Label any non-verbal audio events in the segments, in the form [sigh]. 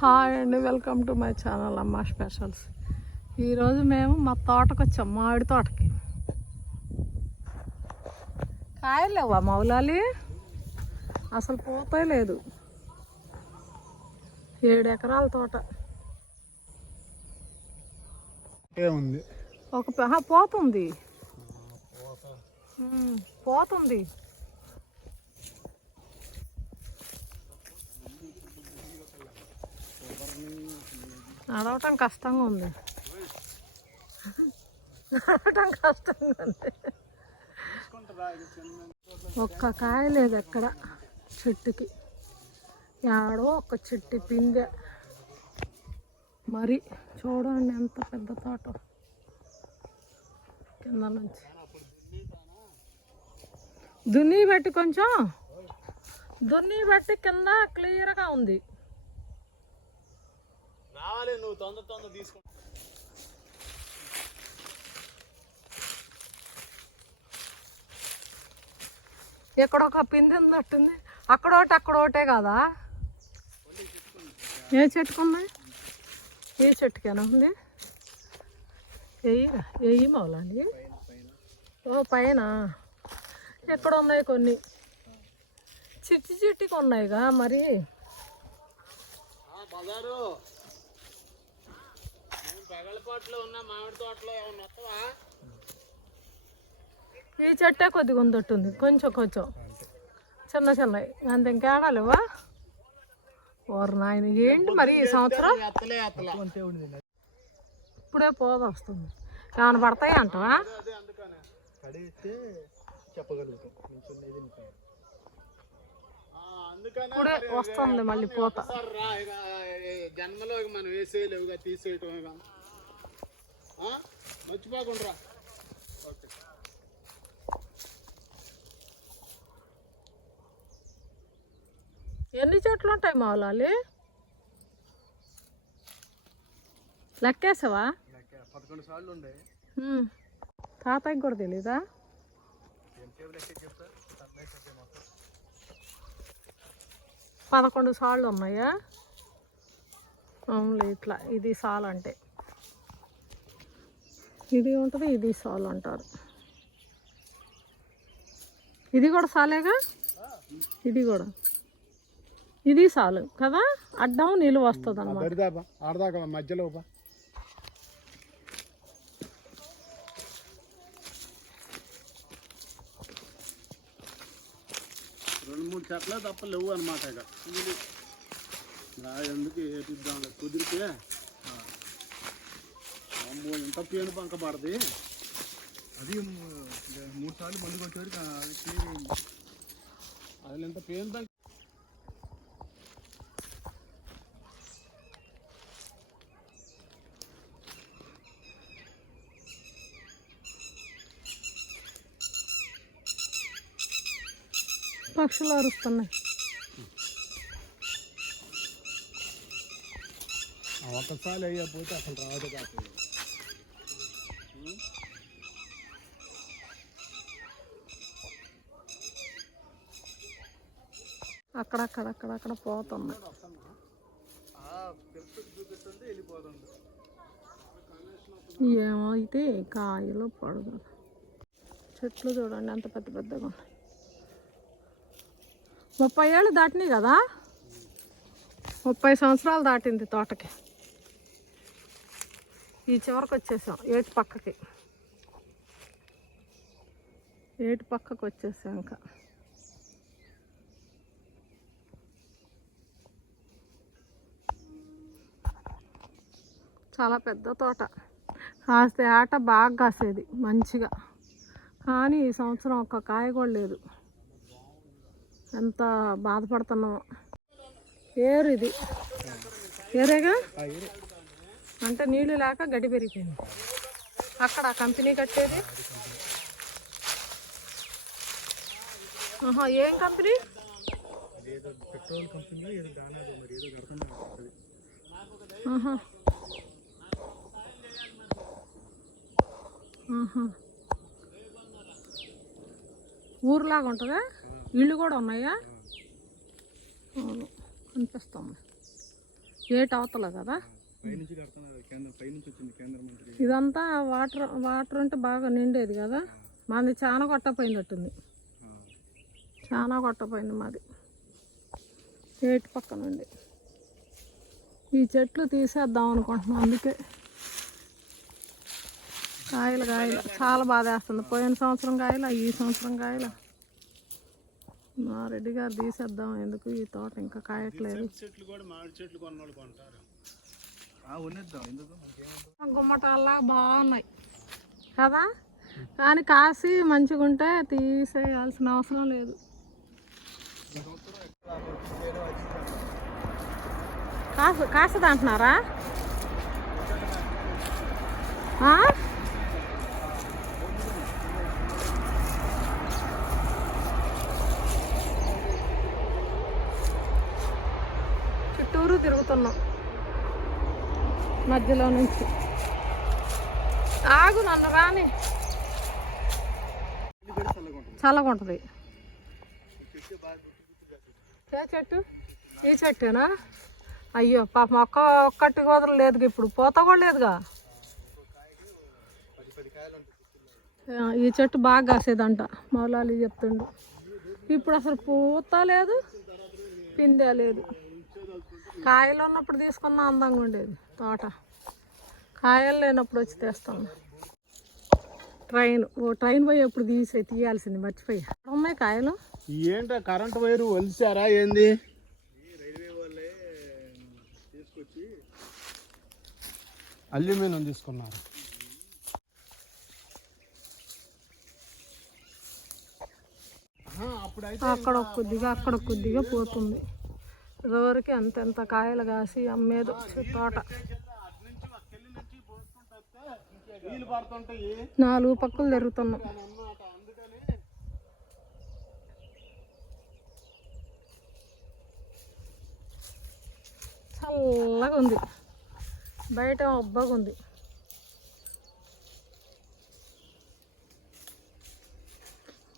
Hi అండి welcome to my channel అమ్మ specials ఈరోజు మేము మా తోటకు వచ్చాం మామిడి తోటకి. కాయలు లేవా మౌలాలి? అసలు పోతే లేదు. ఏడు ఎకరాల తోట. ఒక పోతుంది. పోతుంది. నడవటం కష్టంగా ఉంది నడవటం కష్టంగా ఉంది ఒక్క కాయ లేదు ఎక్కడ? చెట్టుకి. ఏడో ఒక చెట్టు పిందె. మరి చూడండి ఎంత పెద్ద తోట. కింద నుంచి. దున్ని పెట్టి కొంచెం. దున్ని పెట్టి కింద క్లియర్గా ఉంది. రావాలి నువ్వు తొందర తొందర తీసుకో. ఇక్కడ ఒక పిండి ఉన్నట్టుంది. అక్కడ ఒకటి అక్కడ ఒకటే కదా? ఏ చెట్టుకున్నాయి ఏ చెట్టుకేనా ఉంది? ఎయ్యి ఎయ్యి మౌలాలి ఓ పైన? ఎక్కడ ఉన్నాయి కొన్ని. చిట్టి చిట్టికి ఉన్నాయిగా మరి. బజారు. పెగలపాట్లో ఉన్న మామిడి తోటలో ఏమన్నా వస్తావా ఈ చెట్టే కొద్దిగా ఉందట్టుంది. కొంచెం కొంచెం. చిన్న చిన్నవి. అంత ఇంకేడా లేవా ఓరు నాయన ఏంటి మరి ఈ సంవత్సరం? ఇప్పుడే పోద వస్తుంది. ఏమైనా పడతాయి అంటవా? అదే అందుకనే. కడిగితే చెప్పగలుగుతాం. కొంచెం అందుకనే ఇప్పుడే వస్తుంది మళ్ళీ పోత. జన్మలో మనం వేసేయలేవుగా తీసేయటమేగా ఆ? మర్చిపోకుండా ఓకే ఎన్ని చెట్లు ఉంటాయి మావులాలి లెక్కేసావా? పదకొండు సార్లు ఉండే. ఉమ్. తాతయ్యకి కూడా తెలీదా? పదకొండు సార్లు ఉన్నాయా? అవునులే ఇట్లా ఇది సాల్ అంటే ఇది ఉంటుంది ఇది సాల్ అంటారు. ఇది కూడా సాలేగా? ఇది కూడా. ఇది సాలు కదా? అడ్డం నిలువ వస్తుంది అనమాట ఆడదాకా మధ్యలో బా. రెండు మూడు చెట్లే తప్ప లేవు అనమాట ఇక. ఇది. నా ఎందుకు ఏపిద్దాం? కుదిరితే అమ్మో ఎంత పేను పంక పడది. అది మూడు సార్లు మందుకు వచ్చేవారికి అది ఎంత పేను పంక పక్షులు అరుస్తున్నాయి. ఒకసారి అయ్యకపోతే అసలు రాదు కాదు. అక్కడక్కడక్కడక్కడ అక్కడక్కడ పోతున్నాయి ఏమైతే కాయలు పడదు. చెట్లు చూడండి అంత పెద్ద పెద్దగా ఉన్నాయి. ముప్పై ఏళ్ళు దాటినాయి కదా? ముప్పై సంవత్సరాలు దాటింది తోటకి. ఈ చివరికి వచ్చేసాం. ఏటు పక్కకి? ఏటు పక్కకు వచ్చేసాం ఇంకా. చాలా పెద్ద తోట. కాస్తే ఆట బాగా కాసేది మంచిగా. కానీ ఈ సంవత్సరం ఒక్క కాయ కూడా లేదు. ఎంత బాధపడుతున్నామో. ఏరు ఇది. ఏరేగా? అంటే నీళ్ళు లేక గడ్డి పెరిగిపోయింది. అక్కడ ఆ కంపెనీ కట్టేది. ఆహా ఏం కంపెనీ? ఏదో పెట్రోల్ కంపెనీలో ఉంటుందా? ఇళ్ళు కూడా ఉన్నాయా? అవును అనిపిస్తుంది ఏటి అవతల కదా? ఇదంతా వాటర్ వాటర్ ఉంటే బాగా నిండేది కదా? మాది చాలా కొట్టపోయినట్టుంది చాలా కొట్టపోయింది మాది. ఏటి పక్క నుండి ఈ చెట్లు తీసేద్దాం అనుకుంటున్నాం అందుకే. కాయలు కాయలు. చాలా బాధ వేస్తుంది. పోయిన సంవత్సరం కాయలు ఈ సంవత్సరం కాయలు. మా రెడ్డి గారు తీసేద్దాం. ఎందుకు ఈ తోట ఇంకా కాయట్లేదు? చెట్లు కూడా మామిడి చెట్లు కొన్నోళ్ళు కొంటారు. గుమ్మటాల్లా బాగున్నాయి. కదా? కానీ కాసి మంచిగా ఉంటే తీసేయాల్సిన అవసరం లేదు. కాసు కాసది అంటున్నారా చుట్టూరు తిరుగుతున్నాం. మధ్యలో నుంచి. ఆగు నన్ను రాని. చల్లగా ఉంటుంది. ఏ చెట్టు? ఈ చెట్టేనా? అయ్యో పాపం మొక్క ఒక్కటి కుదర లేదు ఇప్పుడు. పోత కూడా లేదుగా. ఈ చెట్టు బాగా కాసేదంట మౌలాలి చెప్తుండు. ఇప్పుడు అసలు పూత లేదు పిందే లేదు. కాయలు ఉన్నప్పుడు తీసుకున్న అందంగా ఉండేది. తోట కాయలు లేనప్పుడు వచ్చి తెస్తాం. ట్రైన్ ఓ ట్రైన్ పోయి ఎప్పుడు తీసే తీయాల్సింది మర్చిపోయి. ఉన్నాయి కాయలు? ఏంట కరెంట్ వైరు వలిసారా ఏంది? రైల్వే వాళ్ళే తీసుకొచ్చి అల్యూమినియం తీసుకున్నారు. అక్కడ కొద్దిగా అక్కడ కొద్దిగా పోతుంది. ఇదివరకు అంతెంత కాయలు కాసి అమ్మేది తోట. నాలుగు పక్కలు తిరుగుతున్నాం. చల్లగా ఉంది. బయట ఒబ్బగా ఉంది.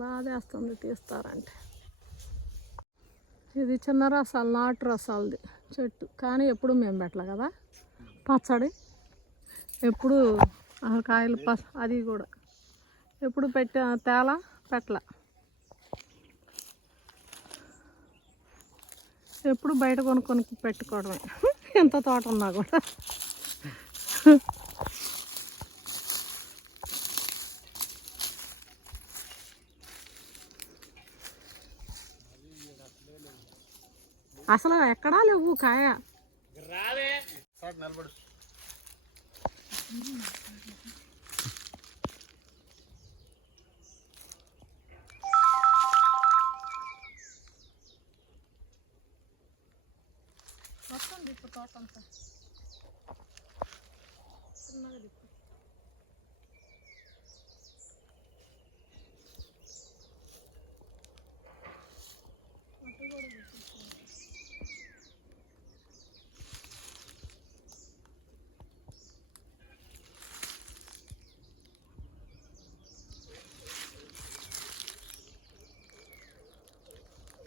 బాధేస్తుంది తీస్తారంటే. ఇది చిన్న రసాలు నాటు రసాలది చెట్టు. కానీ ఎప్పుడు మేము పెట్టలే కదా. పచ్చడి. ఎప్పుడు ఆ కాయలు ప అది కూడా. ఎప్పుడు పెట్టా తేల పెట్టల. ఎప్పుడు బయట కొనుక్కొని పెట్టుకోవడమే. [laughs] ఎంత తోట ఉన్నా కూడా. అసలు ఎక్కడా లేవు కాయ. నిలబడు మొత్తం దిప్పు తోట అంతా చిన్నగా దిప్పు వాళ్ళు స్వభావులు కదా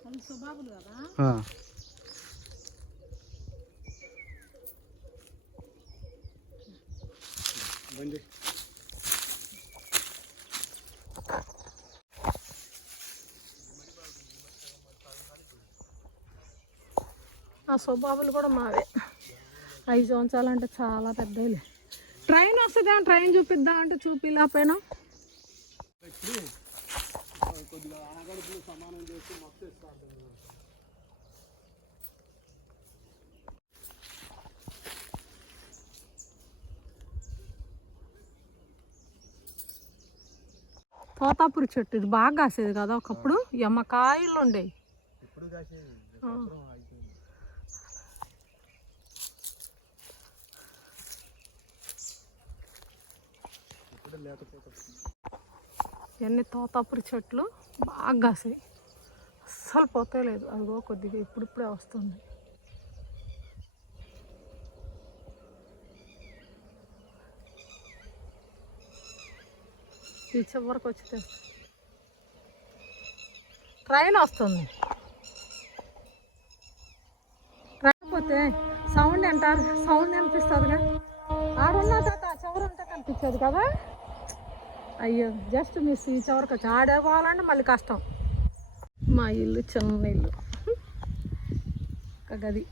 బండి ఆ. స్వభావాలు కూడా మావే. ఐదు సంవత్సరాలు అంటే చాలా పెద్దవి ట్రైన్ వస్తుందా? ట్రైన్ చూపిద్దాం అంటే చూపిలేకపోయినా కొద్దిగా అనగడుపులు సమానం చేసి మొత్తం ఇస్తాను. తోతాపురి చెట్టు ఇది బాగా కాసేది కదా ఒకప్పుడు? ఎమ్మ కాయలు ఉండేవి ఇవన్నీ తోతాపురి చెట్లు? బాగా కాసాయి అస్సలు పోతే లేదు. అదిగో కొద్దిగా ఇప్పుడిప్పుడే వస్తుంది. ఈ చివరికి వచ్చి ట్రైన్ వస్తుంది. ట్రైన్ పోతే సౌండ్ సౌండ్ అంటారు. సౌండ్ అనిపిస్తుందిగా ఆడున్న తాత చివరి ఉంటే కనిపించేది కదా? అయ్యో జస్ట్ మిస్ ఈ చివరికి వచ్చి ఆడే పోవాలంటే మళ్ళీ కష్టం. మా ఇల్లు చిన్న ఇల్లు. ఒక గది.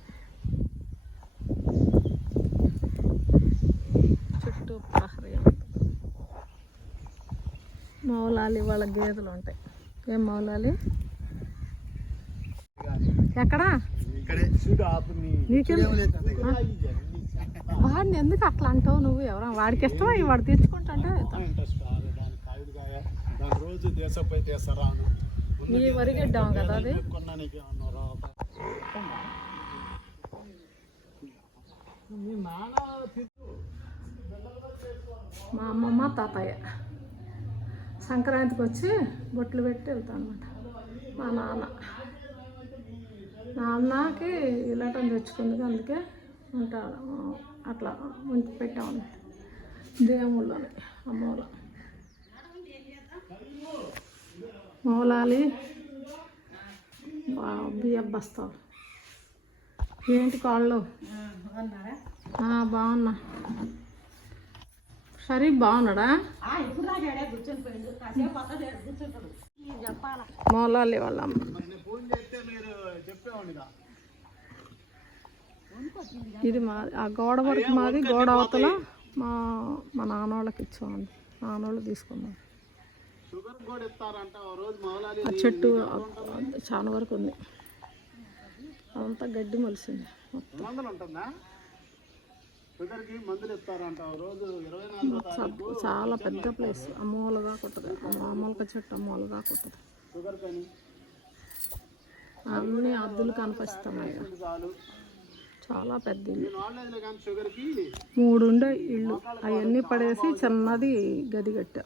చుట్టూ ప్రహరీ ఉంటుంది. మౌలాలి వాళ్ళ గేదెలు ఉంటాయి. ఏం మౌలాలి? ఎక్కడా? వాడిని ఎందుకు అట్లా అంటావు నువ్వు? ఎవరా వాడికి ఇష్టమా? వాడు తీర్చుకుంటుంటే ఇంట్రెస్ట్ కాదు దాని కాయలు కాయ దాని రోజు దేశపై దేశ రాను నీ వరిగడ్డాం కదా అది? కొన్నానికి మీ అమ్మమ్మ తాతయ్య. సంక్రాంతికి వచ్చి బొట్లు పెట్టి వెళ్తాను అనమాట మా నాన్న. నాన్నకి ఇలాటం తెచ్చుకుంది అందుకే ఉంటాడు అట్లా ఉంచి పెట్టాము దేవుళ్ళని అమ్మోళ్ళ మౌలాలి. బా- బియ్యం బస్తాలు. ఏంటి కాళ్ళు? ఆ, బాగున్నా. షరీఫ్ బాగున్నాడా? మౌలాలి వాళ్ళ అమ్మ ఇది మా ఆ గోడ వరకు మాది గోడ అవతల మా మా నాన్న వాళ్ళకి ఇచ్చామండి నాన్నోళ్ళు తీసుకున్నాం షుగర్ కూడా ఇస్తారంట ఆ చెట్టు చాలా వరకు ఉంది. అదంతా గడ్డి మొలిసింది చాలా పెద్ద ప్లేస్ అమ్మోలుగా కొట్టదు. మామూలుగా చెట్టు అమ్మోలుగా కొట్టదు. అన్ని అద్దులు కనిపిస్తున్నాయి. చాలు. పెద్ద ఇల్లు. మూడు ఉండే ఇళ్ళు. అవన్నీ పడేసి చిన్నది గది కట్టా.